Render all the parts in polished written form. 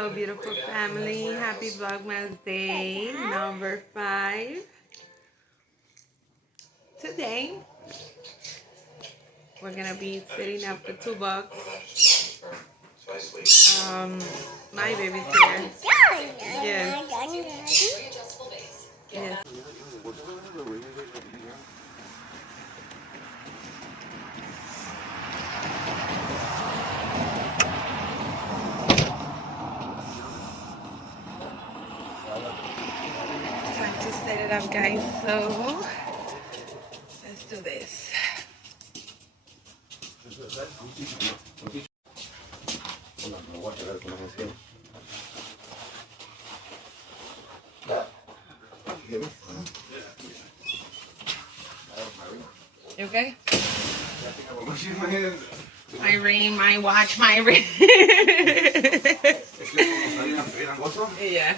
Hello, beautiful family. Happy Vlogmas Day number 5. Today, we're gonna be setting up the toolbox. My baby's here. Yes. Yes. Time to set it up, guys. So let's do this. You okay? My ring, my watch, my ring. Yeah.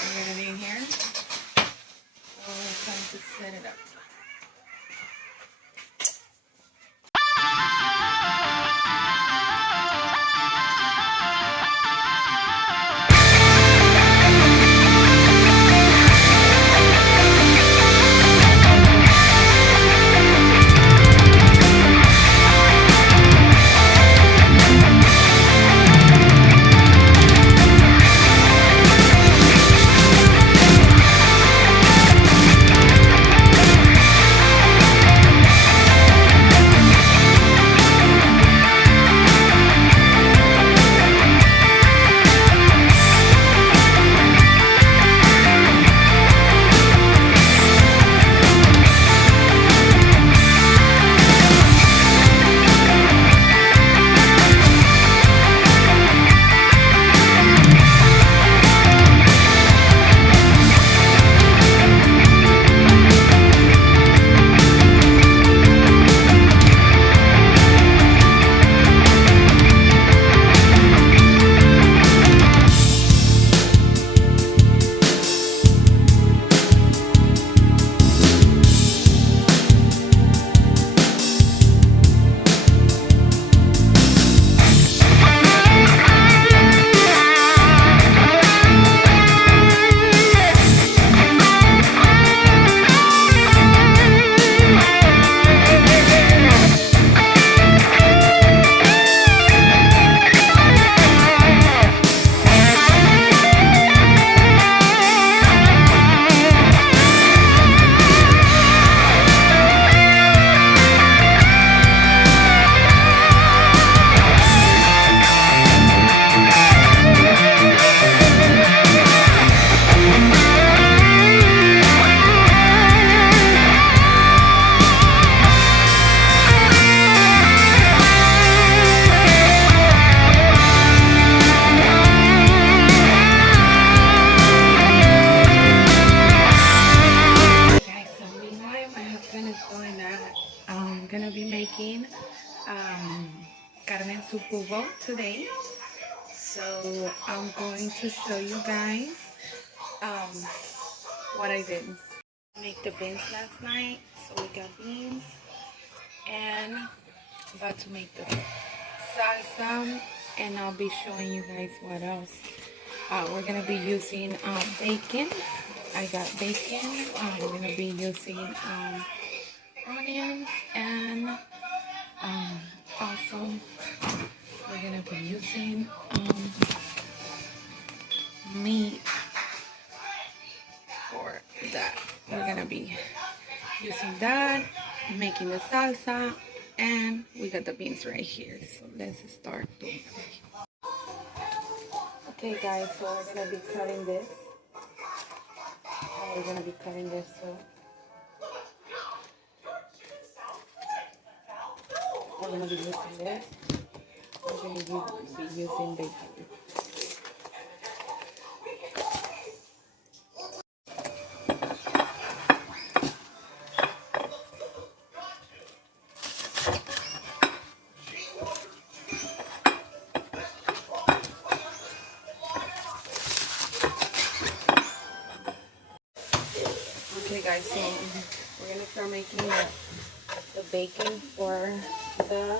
We're gonna be in here. So it's time to set it up. Gonna be making carne su jugo today. So I'm going to show you guys what I did. Make the beans last night, so we got beans, and about to make the salsa, and I'll be showing you guys what else. We're gonna be using bacon. I got bacon. We're gonna be using onions, and also we're gonna be using meat for that. We're gonna be using that, making the salsa, and we got the beans right here. So let's start doing it. Okay guys, so we're gonna be cutting this. We're gonna be cutting this, so we're gonna be using this. We're gonna be using bacon. Okay guys, so we're gonna start making the the bacon for the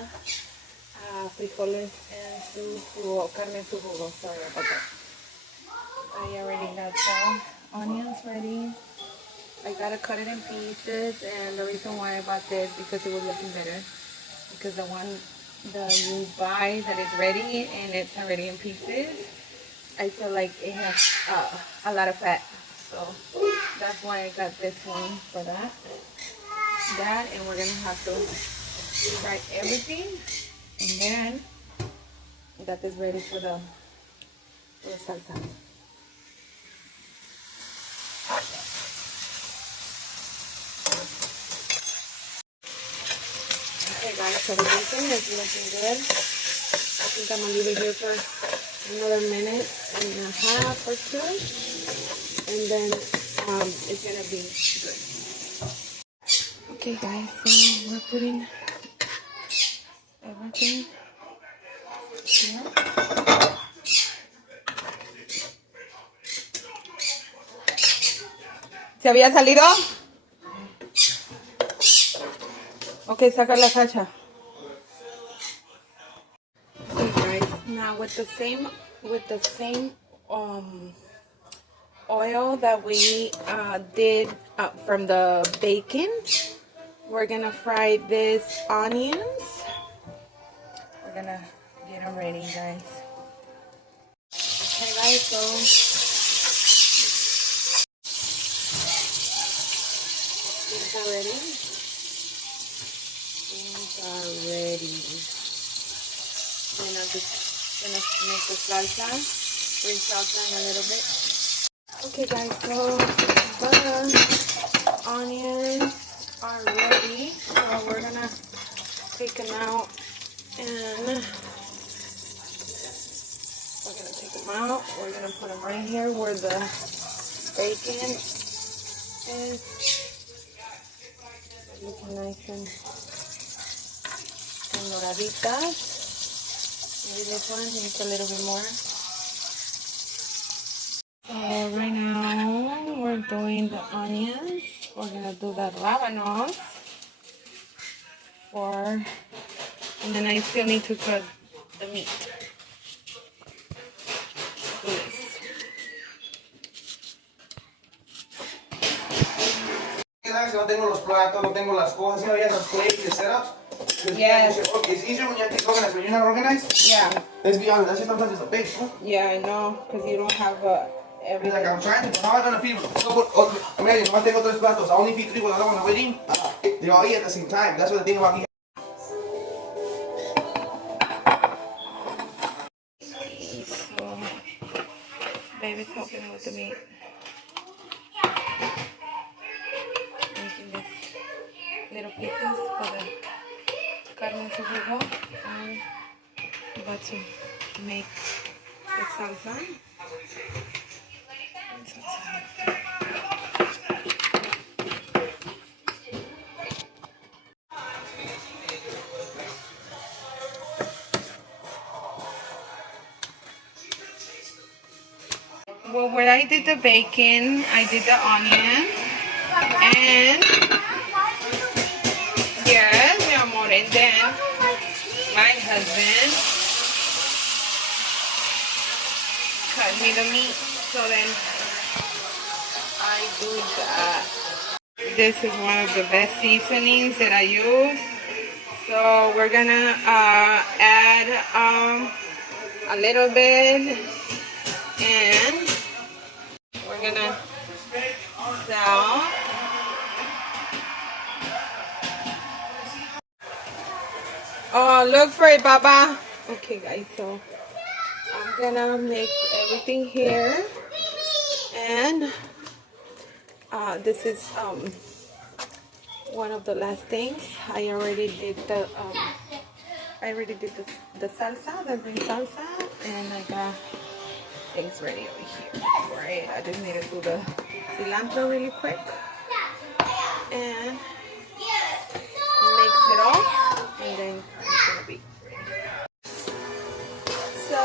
frijoles and su jugo, carne en su jugo. Sorry about that. I already got the onions ready. I gotta cut it in pieces, and the reason why I bought this because it was looking better. Because the one that you buy that is ready and it's already in pieces, I feel like it has a lot of fat. So that's why I got this one for that. And we're gonna have to fry everything, and then that is ready for the salsa. Okay guys, so the bacon is looking good. I think I'm gonna leave it here for another minute and a half or two, and then it's gonna be good. Okay guys, so we're putting everything here. ¿Se había salido? Okay, saca la salsa. Okay guys, now with the same oil that we did from the bacon, we're gonna fry these onions. We're gonna get them ready, guys. Okay guys, so these are ready. These are ready. And I'm just gonna make the salsa, bring salsa in a little bit. Okay guys, so the onions are ready. So we're gonna take them out, and we're gonna take them out. We're gonna put them right here where the bacon is. Looking nice and doraditas. Maybe this one needs a little bit more. So right now we're doing the onions. We're gonna do the rábanos and then I still need to cut the meat. No tengo los platos, no tengo las cosas, you know, you have some plates and setups. Yes. It's easier when you have things organized, when you're not organized. Yeah. Let's be honest, that shit sometimes is a bitch, huh? Yeah, I know, because you don't have everything. Like, I'm trying to, how am I gonna feed? Imagine, if I tengo tres platos, I only feed three when I don't want to wedding. They all eat at the same time. That's what the thing about me. So, baby's helping me with the meat. Making this little pieces for the carne en su jugo. I'm about to make the salsa. Well, where I did the bacon, I did the onions, and yes, mi amor, and then my husband cut me the meat, so then I do that. This is one of the best seasonings that I use. So we're gonna add a little bit, and we're gonna salt. Oh, look for it, Baba. Okay, guys, so I'm gonna mix everything here, and this is one of the last things. I already did the salsa, the green salsa, and I got things ready over here. Right, I just need to do the cilantro really quick and mix it all, and then it's gonna be ready. So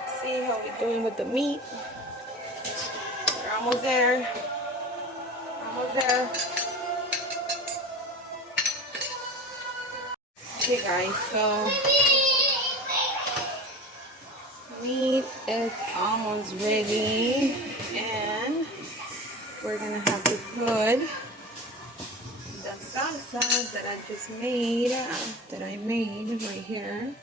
let's see how we're doing with the meat. We're almost there. Almost there. Okay guys, so meat is almost ready, and we're gonna have to put the salsa that I just made, right here.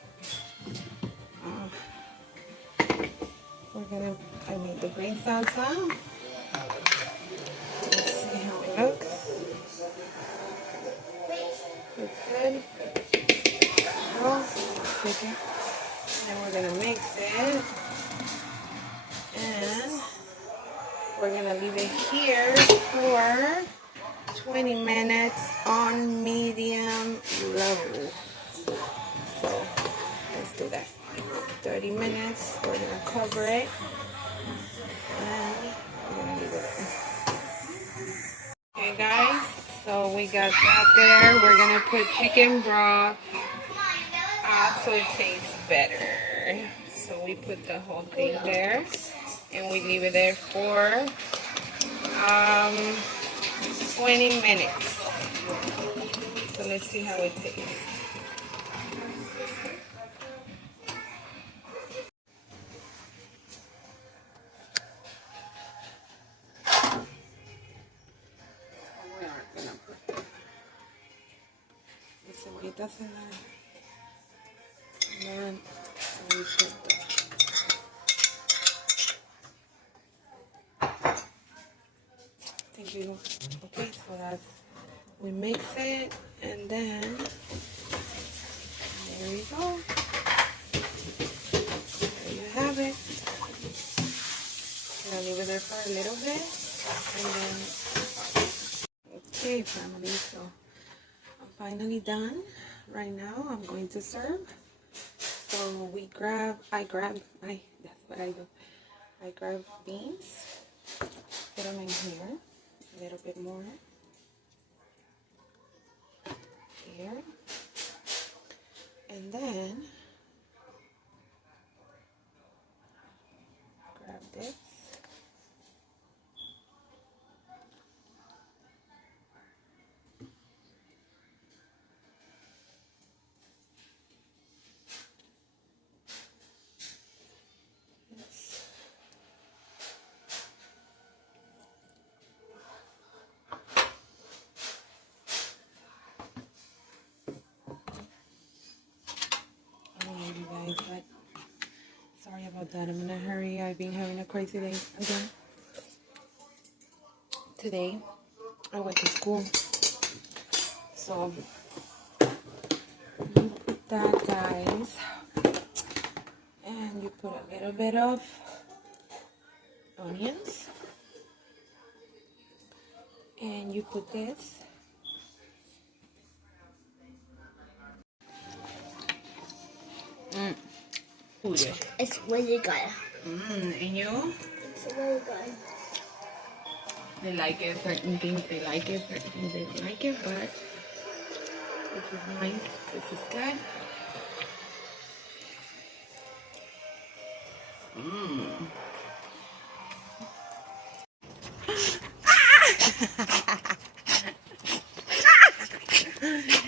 I made the green salsa. Let's see how it looks. Looks good. Oh, second. Then we're gonna mix it, and we're gonna leave it here for 20 minutes on medium low. So let's do that. 30 minutes. We're gonna cover it, and we're gonna leave it there. Okay, guys. So we got that there. We're gonna put chicken broth. So it tastes better. So we put the whole thing there, and we leave it there for 20 minutes. So let's see how it tastes. So we are gonna put the cebollitas in there. And then we put thank you. Okay, so that's, we mix it, and then there we go. There you have it. I'm gonna leave it there for a little bit, and then okay, family. So I'm finally done. Right now, I'm going to serve. So that's what I do. I grab beans, put them in here, a little bit more here, and then grab this. You guys, but sorry about that. I'm in a hurry. I've been having a crazy day again. Today I went to school, so you put that, guys, and you put a little bit of onions, and you put this. It's really good. And you? It's really good. They like it. Certain things they like it. Certain things they don't like it. But this is nice. This is good.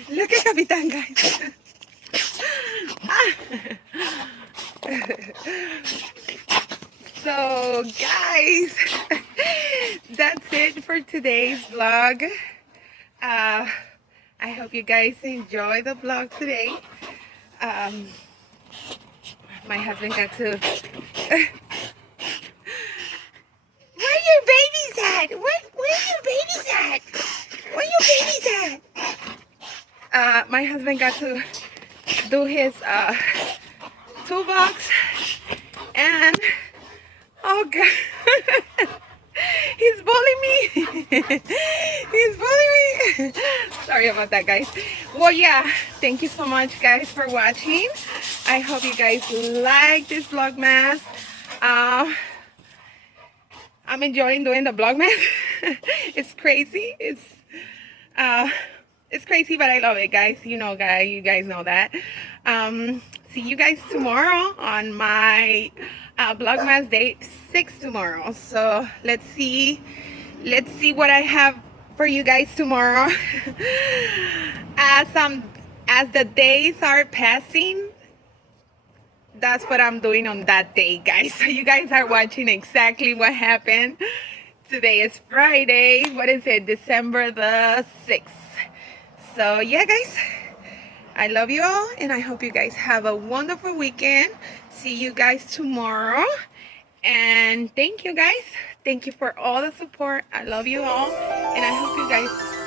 Look at Capitan, guys. So, guys, that's it for today's vlog. I hope you guys enjoy the vlog today. My husband got to... Where your babies at? Where your babies at? Where your babies at? My husband got to do his toolbox, and oh god, he's bullying me. He's bullying me. Sorry about that, guys. Well, yeah, thank you so much, guys, for watching. I hope you guys like this Vlogmas. I'm enjoying doing the Vlogmas. It's crazy. It's crazy, but I love it, guys. You guys know that. See you guys tomorrow on my Vlogmas Day 6 tomorrow. So let's see what I have for you guys tomorrow. as the days are passing, that's what I'm doing on that day, guys. So you guys are watching exactly what happened. Today is Friday. What is it? December the 6th. So yeah, guys, I love you all, and I hope you guys have a wonderful weekend. See you guys tomorrow. And thank you, guys. Thank you for all the support. I love you all, and I hope you guys